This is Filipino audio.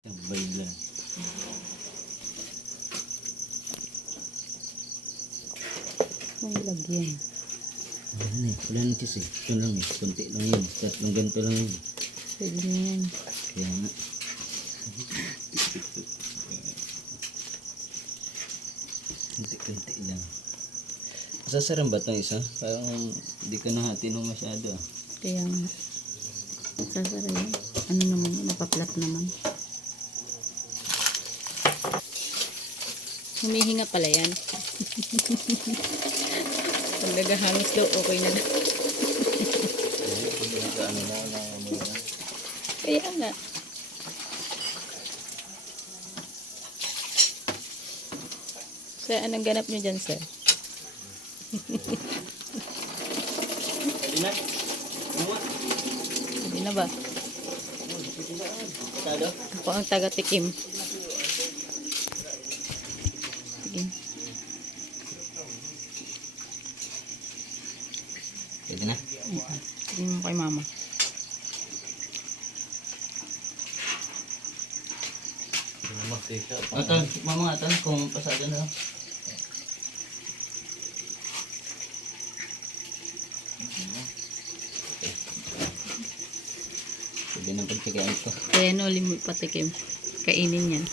Sabay lang. May lagyan. Wala na tis eh. Ito lang eh. Kunti lang yun. Tatlong ganito lang yun. Pwede na yan. Kaya nga. Kunti-kunti lang. Masasaran ba itong isa? Parang hindi ka nahatinong masyado ah. Kaya nga. Sasara yan. Ano naman, napaplat naman. Humihinga pala yan. Pag nagahangis daw, okay na daw. Kaya nga. Sir, anong ganap nyo dyan, sir? Pwede na? Hindi na ba? Matado? Ako ang taga-tikim. Sige. Pwede na? Sige mo kay mama. Ito, mama nga ito. Kung pasado na. Pwede na pagtikain ko. Kaya no, patikim. Kainin yan.